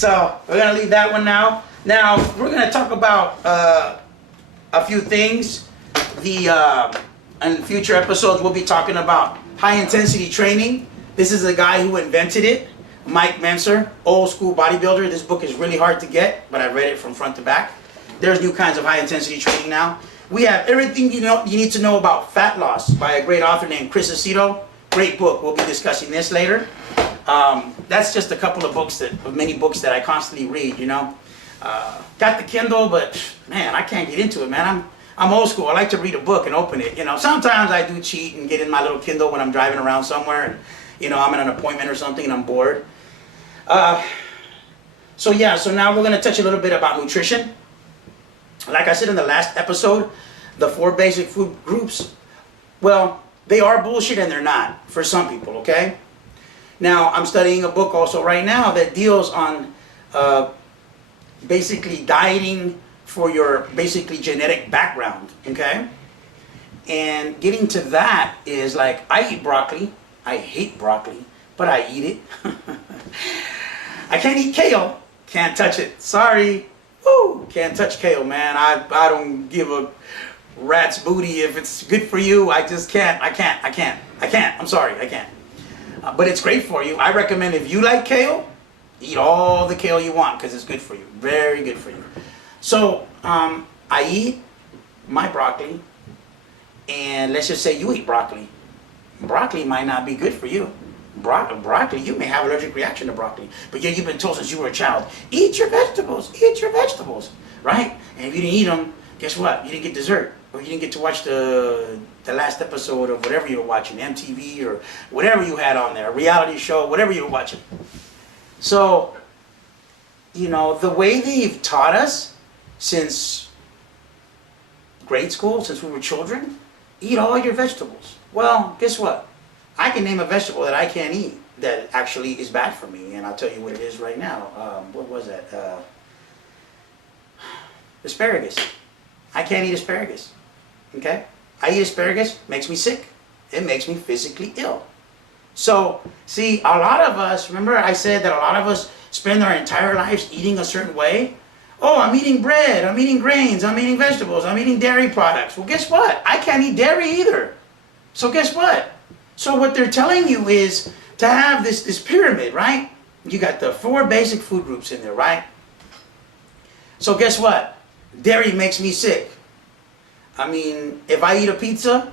So we're gonna leave that one now. Now we're gonna talk about a few things. In future episodes, we'll be talking about high intensity training. This is the guy who invented it, Mike Menser, old school bodybuilder. This book is really hard to get, but I read it from front to back. There's new kinds of high intensity training now. We have everything you need to know about fat loss by a great author named Chris Aceto. Great book. We'll be discussing this later. That's just a couple of books of many books that I constantly read. Got the Kindle, but man, I can't get into it, man. I'm old school. I like to read a book and open it. Sometimes I do cheat and get in my little Kindle when I'm driving around somewhere, and I'm at an appointment or something and I'm bored. So now we're gonna touch a little bit about nutrition. Like I said in the last episode, the 4 basic food groups, well, they are bullshit and they're not for some people, okay? Now, I'm studying a book also right now that deals on basically dieting for your basically genetic background, okay? And getting to that is like, I eat broccoli. I hate broccoli, but I eat it. I can't eat kale. Can't touch it. Sorry. Woo! Can't touch kale, man. I don't give a rat's booty if it's good for you. I just can't. I can't. I'm sorry. I can't. But it's great for you. I recommend if you like kale, eat all the kale you want because it's good for you. Very good for you. So I eat my broccoli, and let's just say you eat broccoli. Broccoli might not be good for you. Broccoli, you may have an allergic reaction to broccoli, but yet you've been told since you were a child, eat your vegetables, right? And if you didn't eat them, guess what? You didn't get dessert, or you didn't get to watch the last episode of whatever you were watching, MTV or whatever you had on there, a reality show, whatever you were watching. So, the way they've taught us since grade school, since we were children, eat all your vegetables. Well, guess what? I can name a vegetable that I can't eat that actually is bad for me, and I'll tell you what it is right now. What was that? Asparagus. I can't eat asparagus. Okay? I eat asparagus, makes me sick. It makes me physically ill. So, see, a lot of us, remember I said that a lot of us spend our entire lives eating a certain way? Oh, I'm eating bread, I'm eating grains, I'm eating vegetables, I'm eating dairy products. Well, guess what? I can't eat dairy either. So guess what? So what they're telling you is to have this pyramid, right? You got the 4 basic food groups in there, right? So guess what? Dairy makes me sick. I mean, if I eat a pizza,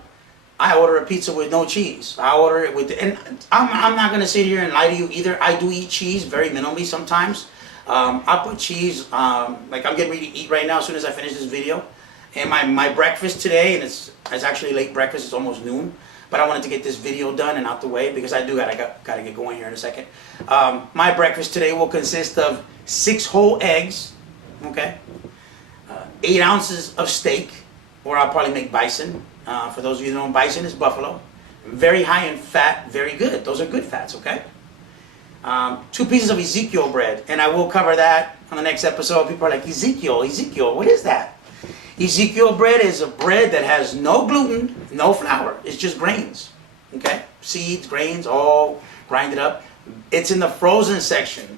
I order a pizza with no cheese. I order it with, and I'm not going to sit here and lie to you either. I do eat cheese very minimally sometimes. I put cheese, like I'm getting ready to eat right now as soon as I finish this video. And my breakfast today, and it's actually late breakfast, it's almost noon. But I wanted to get this video done and out the way because I gotta get going here in a second. My breakfast today will consist of 6 whole eggs, okay, 8 ounces of steak, or I'll probably make bison. For those of you who don't know, bison is buffalo. Very high in fat, very good. Those are good fats, okay? 2 pieces of Ezekiel bread, and I will cover that on the next episode. People are like, Ezekiel, what is that? Ezekiel bread is a bread that has no gluten, no flour. It's just grains, okay? Seeds, grains, all grinded up. It's in the frozen section.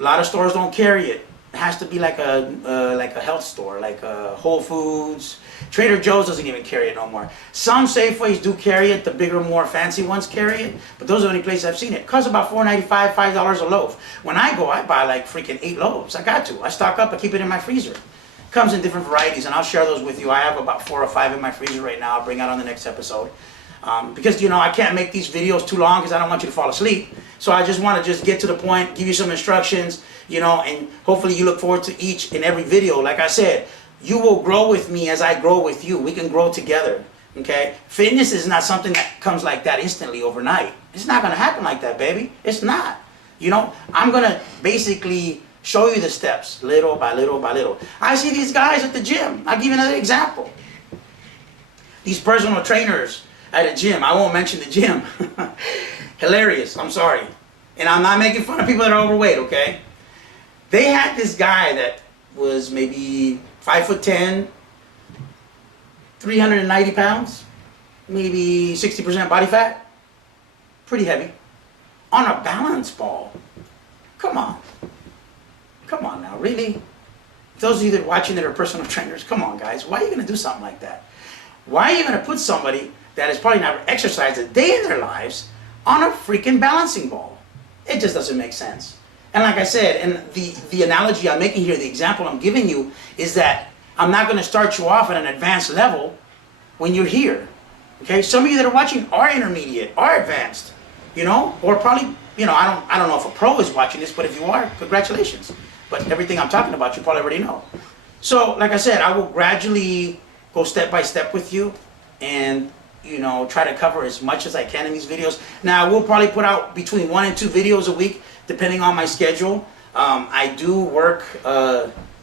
A lot of stores don't carry it. It has to be like a health store, like Whole Foods. Trader Joe's doesn't even carry it no more. Some Safeways do carry it. The bigger, more fancy ones carry it. But those are the only places I've seen it. It costs about $4.95, $5 a loaf. When I go, I buy like freaking 8 loaves. I got to. I stock up. I keep it in my freezer. Comes in different varieties, and I'll share those with you. I have about 4 or 5 in my freezer right now. I'll bring out on the next episode. Because, I can't make these videos too long because I don't want you to fall asleep. So I just want to just get to the point, give you some instructions, and hopefully you look forward to each and every video. Like I said, you will grow with me as I grow with you. We can grow together, okay? Fitness is not something that comes like that instantly overnight. It's not going to happen like that, baby. It's not. I'm going to basically show you the steps, little by little by little. I see these guys at the gym. I'll give you another example. These personal trainers at a gym. I won't mention the gym. Hilarious. I'm sorry. And I'm not making fun of people that are overweight, okay? They had this guy that was maybe 5'10", 390 pounds, maybe 60% body fat. Pretty heavy. On a balance ball. Come on. Come on now, really? Those of you that are watching that are personal trainers, come on guys, why are you going to do something like that? Why are you going to put somebody that has probably never exercised a day in their lives on a freaking balancing ball? It just doesn't make sense. And like I said, and the analogy I'm making here, the example I'm giving you is that I'm not going to start you off at an advanced level when you're here. Okay, some of you that are watching are intermediate, are advanced, you know, or probably, you know, I don't know if a pro is watching this, but if you are, congratulations. But everything I'm talking about, you probably already know. So, like I said, I will gradually go step by step with you and, you know, try to cover as much as I can in these videos. Now, I will probably put out between 1 and 2 videos a week, depending on my schedule. I do work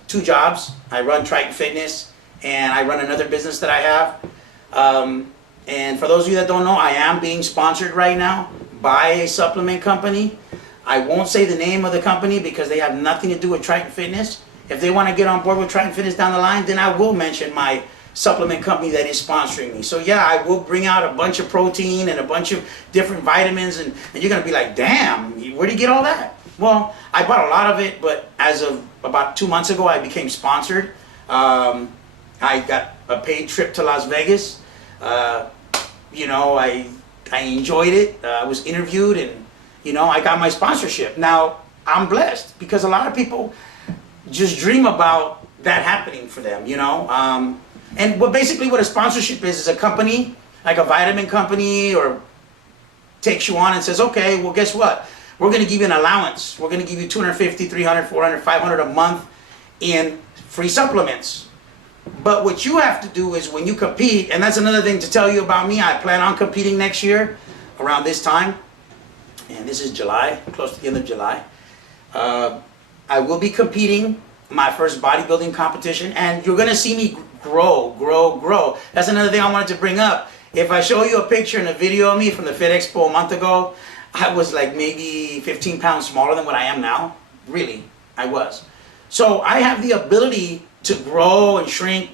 2 jobs. I run Triton Fitness, and I run another business that I have. And for those of you that don't know, I am being sponsored right now by a supplement company. I won't say the name of the company because they have nothing to do with Triton Fitness. If they want to get on board with Triton Fitness down the line, then I will mention my supplement company that is sponsoring me. So yeah, I will bring out a bunch of protein and a bunch of different vitamins, and you're going to be like, damn, where do you get all that? Well, I bought a lot of it, but as of about 2 months ago, I became sponsored. I got a paid trip to Las Vegas. You know, I enjoyed it. I was interviewed, and you know, I got my sponsorship. Now, I'm blessed because a lot of people just dream about that happening for them, you know. And basically what a sponsorship is a company, like a vitamin company, or takes you on and says, okay, well, guess what? We're going to give you an allowance. We're going to give you $250, $300, $400, $500 a month in free supplements. But what you have to do is when you compete, and that's another thing to tell you about me, I plan on competing next year around this time. And this is July, close to the end of July. I will be competing my first bodybuilding competition, and you're going to see me grow. That's another thing I wanted to bring up. If I show you a picture and a video of me from the Fit Expo a month ago, I was like maybe 15 pounds smaller than what I am now. Really, I was. So I have the ability to grow and shrink,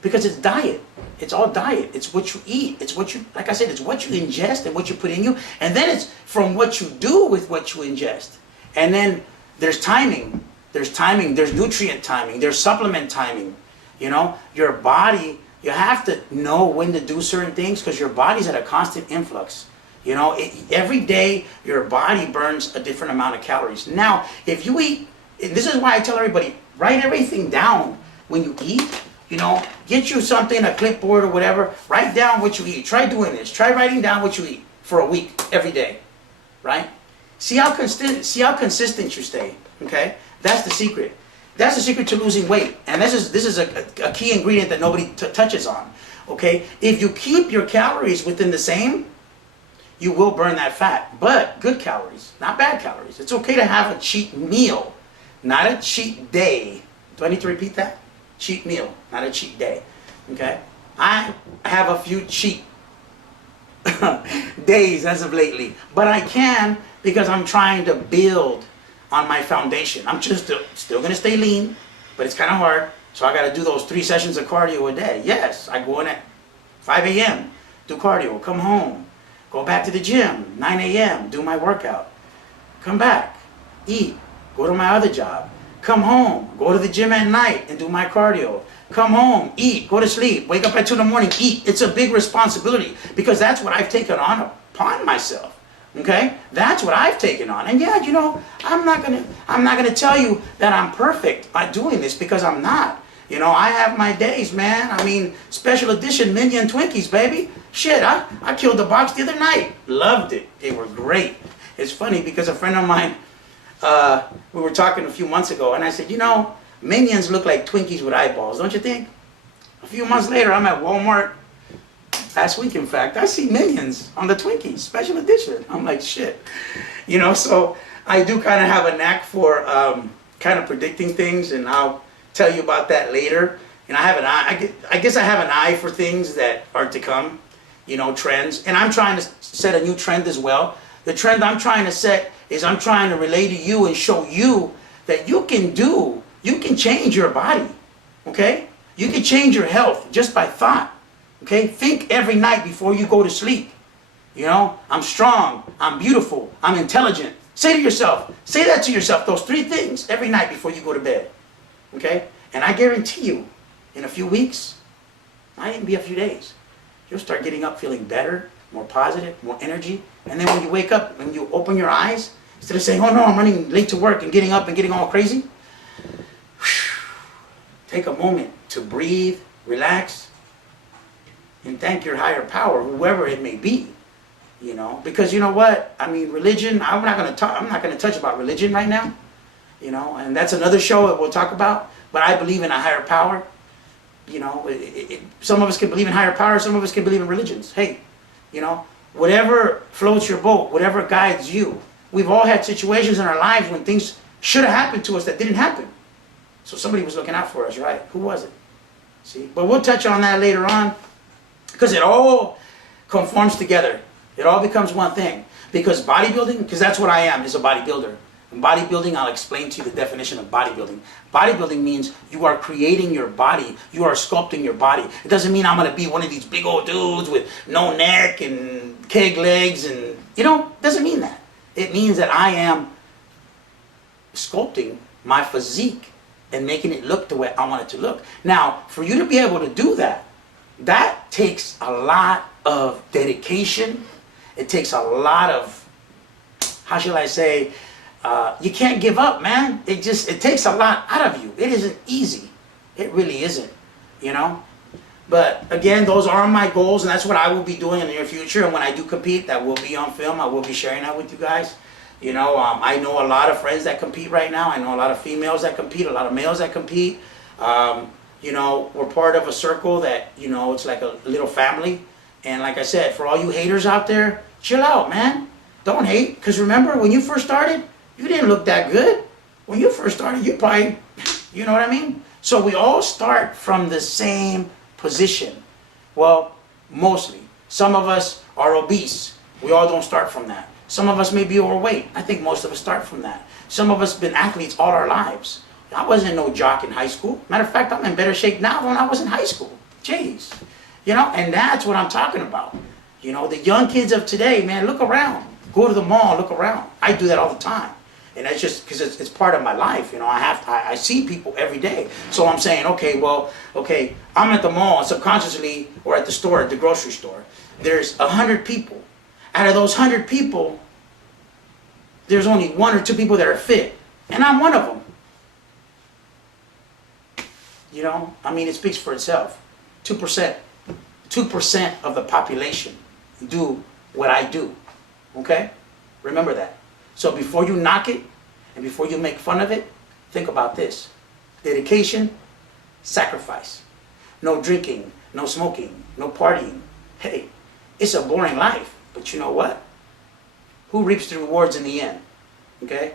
because it's diet. It's all diet. It's what you eat. It's what you, like I said, it's what you ingest and what you put in you. And then it's from what you do with what you ingest. And then there's timing. There's nutrient timing. There's supplement timing. You know, your body, you have to know when to do certain things because your body's at a constant influx. You know, every day your body burns a different amount of calories. Now, if you eat, this is why I tell everybody, write everything down when you eat. You know, get you something, a clipboard or whatever, write down what you eat. Try doing this. Try writing down what you eat for a week, every day, right? See how consistent you stay, okay? That's the secret. That's the secret to losing weight. And this is a key ingredient that nobody touches on, okay? If you keep your calories within the same, you will burn that fat, but good calories, not bad calories. It's okay to have a cheat meal, not a cheat day. Do I need to repeat that? Cheat meal, not a cheat day, okay? I have a few cheat days as of lately, but I can because I'm trying to build on my foundation. I'm just still gonna stay lean, but it's kind of hard, so I gotta do those 3 sessions of cardio a day. Yes, I go in at 5 a.m., do cardio, come home, go back to the gym, 9 a.m., do my workout, come back, eat, go to my other job, come home, go to the gym at night and do my cardio. Come home, eat, go to sleep, wake up at 2 in the morning, eat. It's a big responsibility because that's what I've taken on upon myself. Okay? That's what I've taken on. And yeah, you know, I'm not gonna tell you that I'm perfect by doing this because I'm not. You know, I have my days, man. I mean, special edition Minion Twinkies, baby. Shit, I killed the box the other night. Loved it. They were great. It's funny because a friend of mine, we were talking a few months ago, and I said, you know, Minions look like Twinkies with eyeballs, don't you think? A few months later, I'm at Walmart, last week in fact, I see Minions on the Twinkies, special edition. I'm like, shit. You know, so I do kind of have a knack for kind of predicting things, and I'll tell you about that later. And I have an eye, I guess I have an eye for things that are to come, you know, trends. And I'm trying to set a new trend as well. The trend I'm trying to set is I'm trying to relay to you and show you that you can change your body, okay? You can change your health just by thought, okay? Think every night before you go to sleep. You know, I'm strong, I'm beautiful, I'm intelligent. Say that to yourself, those 3 things every night before you go to bed. Okay? And I guarantee you, in a few weeks, might even be a few days, you'll start getting up feeling better, more positive, more energy. And then when you wake up, when you open your eyes, instead of saying, oh no, I'm running late to work and getting up and getting all crazy, take a moment to breathe, relax, and thank your higher power, whoever it may be. You know, because you know what? I mean, religion, I'm not going to touch about religion right now. You know, and that's another show that we'll talk about. But I believe in a higher power. You know, some of us can believe in higher power, some of us can believe in religions. Hey, you know, whatever floats your boat, whatever guides you. We've all had situations in our lives when things should have happened to us that didn't happen. So somebody was looking out for us, right? Who was it? See? But we'll touch on that later on, because it all conforms together. It all becomes one thing. Because bodybuilding, because that's what I am, is a bodybuilder. In bodybuilding, I'll explain to you the definition of bodybuilding. Bodybuilding means you are creating your body. You are sculpting your body. It doesn't mean I'm going to be one of these big old dudes with no neck and keg legs and, you know, it doesn't mean that. It means that I am sculpting my physique and making it look the way I want it to look. Now, for you to be able to do that, that takes a lot of dedication. It takes a lot of, how shall I say, you can't give up, man. It takes a lot out of you. It isn't easy. It really isn't, you know. But again, those are my goals, and that's what I will be doing in the near future. And when I do compete, that will be on film. I will be sharing that with you guys. You know, I know a lot of friends that compete right now. I know a lot of females that compete, a lot of males that compete. You know, we're part of a circle that, you know, it's like a little family. And like I said, for all you haters out there, chill out, man. Don't hate, because remember, when you first started, you didn't look that good. When you first started, you probably, you know what I mean? So we all start from the same position. Well, mostly. Some of us are obese. We all don't start from that. Some of us may be overweight. I think most of us start from that. Some of us have been athletes all our lives. I wasn't no jock in high school. Matter of fact, I'm in better shape now than I was in high school. Jeez. You know, and that's what I'm talking about. You know, the young kids of today, man, look around. Go to the mall, look around. I do that all the time. And that's just because it's part of my life. You know, I see people every day. So I'm saying, okay, I'm at the mall and subconsciously, or at the store, at the grocery store, there's 100 people. Out of those 100 people, there's only 1 or 2 people that are fit. And I'm one of them. You know, I mean, it speaks for itself. 2% of the population do what I do. Okay? Remember that. So before you knock it, and before you make fun of it, think about this. Dedication, sacrifice. No drinking, no smoking, no partying. Hey, it's a boring life, but you know what? Who reaps the rewards in the end? Okay?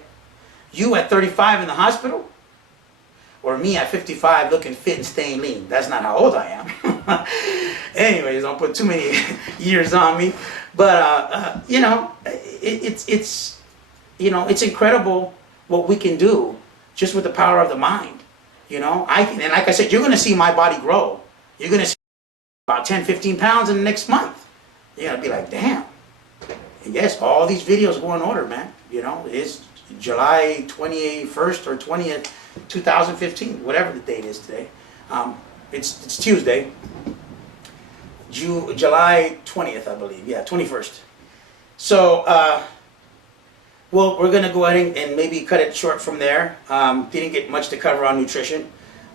You at 35 in the hospital, or me at 55 looking fit and staying lean. That's not how old I am. Anyways, don't put too many years on me. But, you know, it's incredible what we can do just with the power of the mind. You know, and like I said, you're going to see my body grow. You're going to see about 10, 15 pounds in the next month. You're going to be like, damn. And yes, all these videos go in order, man. You know, it's July 21st or 20th, 2015, whatever the date is today. It's Tuesday. July 20th, I believe. Yeah, 21st. So, well, we're going to go ahead and maybe cut it short from there. Didn't get much to cover on nutrition.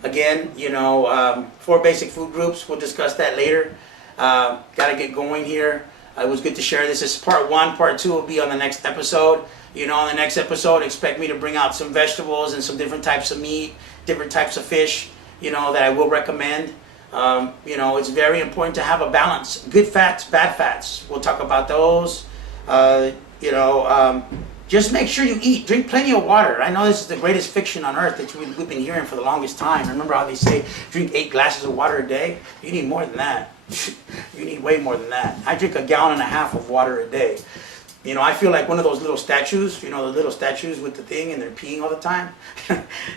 Again, you know, 4 basic food groups. We'll discuss that later. Got to get going here. It was good to share this. This is part 1. Part 2 will be on the next episode. You know, on the next episode, expect me to bring out some vegetables and some different types of meat, different types of fish, you know, that I will recommend. You know, it's very important to have a balance. Good fats, bad fats. We'll talk about those. You know, just make sure you eat. Drink plenty of water. I know this is the greatest fiction on earth that we've been hearing for the longest time. Remember how they say, drink 8 glasses of water a day? You need more than that. You need way more than that. I drink 1.5 gallons of water a day. You know, I feel like one of those little statues, you know, the little statues with the thing and they're peeing all the time.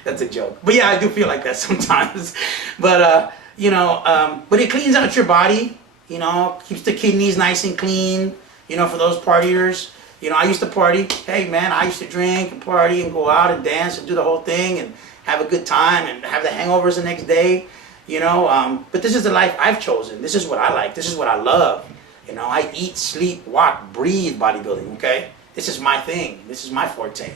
That's a joke. But yeah, I do feel like that sometimes. But, you know, but it cleans out your body, you know, keeps the kidneys nice and clean, you know, for those partiers. You know, I used to party. Hey, man, I used to drink and party and go out and dance and do the whole thing and have a good time and have the hangovers the next day. You know, but this is the life I've chosen. This is what I like. This is what I love. You know, I eat, sleep, walk, breathe bodybuilding, okay? This is my thing. This is my forte.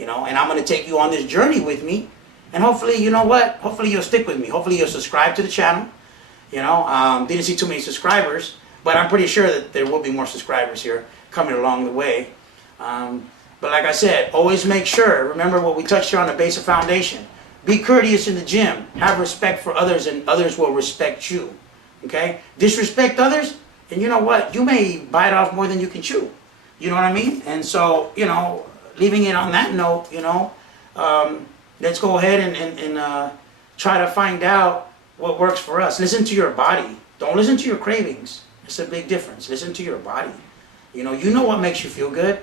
You know, and I'm going to take you on this journey with me. And hopefully, you know what? Hopefully you'll stick with me. Hopefully you'll subscribe to the channel. You know, didn't see too many subscribers, but I'm pretty sure that there will be more subscribers here coming along the way. But like I said, always make sure, remember what we touched here on the basic foundation. Be courteous in the gym. Have respect for others, and others will respect you. Okay? Disrespect others, and you know what? You may bite off more than you can chew. You know what I mean? And so, you know, leaving it on that note, you know, let's go ahead and try to find out what works for us. Listen to your body. Don't listen to your cravings. It's a big difference. Listen to your body. You know what makes you feel good.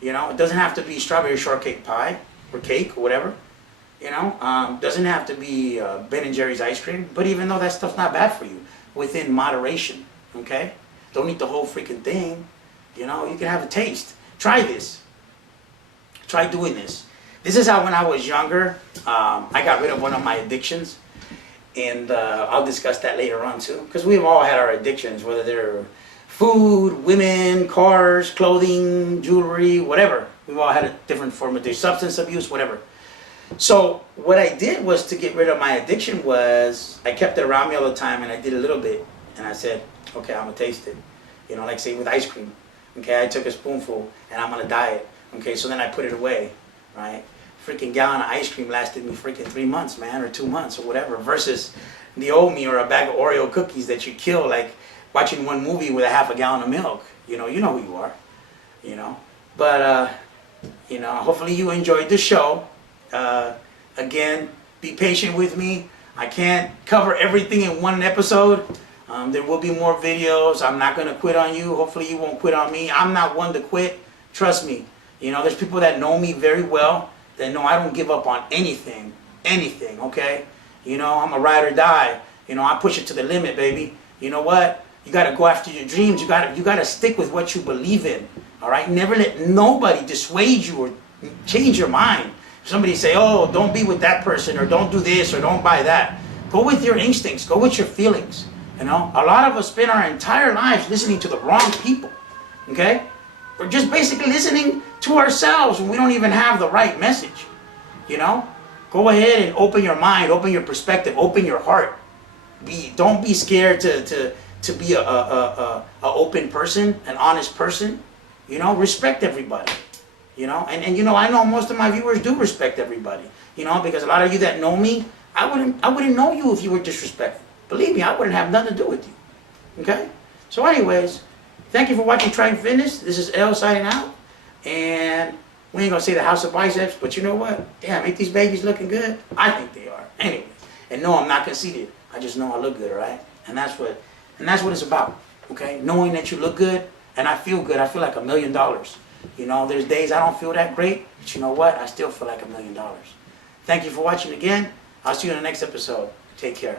You know, it doesn't have to be strawberry shortcake pie or cake or whatever. You know, doesn't have to be Ben and Jerry's ice cream. But even though that stuff's not bad for you, within moderation. Okay? Don't eat the whole freaking thing. You know, you can have a taste. Try this. Try doing this. This is how when I was younger, I got rid of one of my addictions. And I'll discuss that later on too. Because we've all had our addictions, whether they're food, women, cars, clothing, jewelry, whatever. We've all had a different form of substance abuse, whatever. So what I did was to get rid of my addiction was I kept it around me all the time and I did a little bit. And I said, okay, I'm going to taste it. You know, like say with ice cream. Okay, I took a spoonful and I'm on a diet. Okay, so then I put it away, right? Freaking gallon of ice cream lasted me freaking 3 months, man, or 2 months or whatever, versus the old me or a bag of Oreo cookies that you kill like watching one movie with a half a gallon of milk. You know who you are, you know. But, you know, hopefully you enjoyed the show. Again, be patient with me. I can't cover everything in one episode. There will be more videos. I'm not going to quit on you. Hopefully you won't quit on me. I'm not one to quit. Trust me. You know, there's people that know me very well that know I don't give up on anything, okay? You know, I'm a ride or die. You know, I push it to the limit, baby. You know what? You got to go after your dreams. You got to stick with what you believe in, all right? Never let nobody dissuade you or change your mind. If somebody say, oh, don't be with that person or don't do this or don't buy that. Go with your instincts. Go with your feelings, you know? A lot of us spend our entire lives listening to the wrong people, okay? We're just basically listening to ourselves when we don't even have the right message, you know? Go ahead and open your mind, open your perspective, open your heart. Don't be scared to be a open person, an honest person. You know, respect everybody. You know, and you know, I know most of my viewers do respect everybody. You know, because a lot of you that know me, I wouldn't know you if you were disrespectful. Believe me, I wouldn't have nothing to do with you. Okay? So anyways, thank you for watching Triton Fitness. This is L signing out. And we ain't gonna say the house of biceps, but you know what? Damn, ain't these babies looking good? I think they are. Anyway. And no, I'm not conceited. I just know I look good, right? And that's what it's about. Okay? Knowing that you look good and I feel good. I feel like $1 million. You know, there's days I don't feel that great, but you know what? I still feel like $1 million. Thank you for watching again. I'll see you in the next episode. Take care.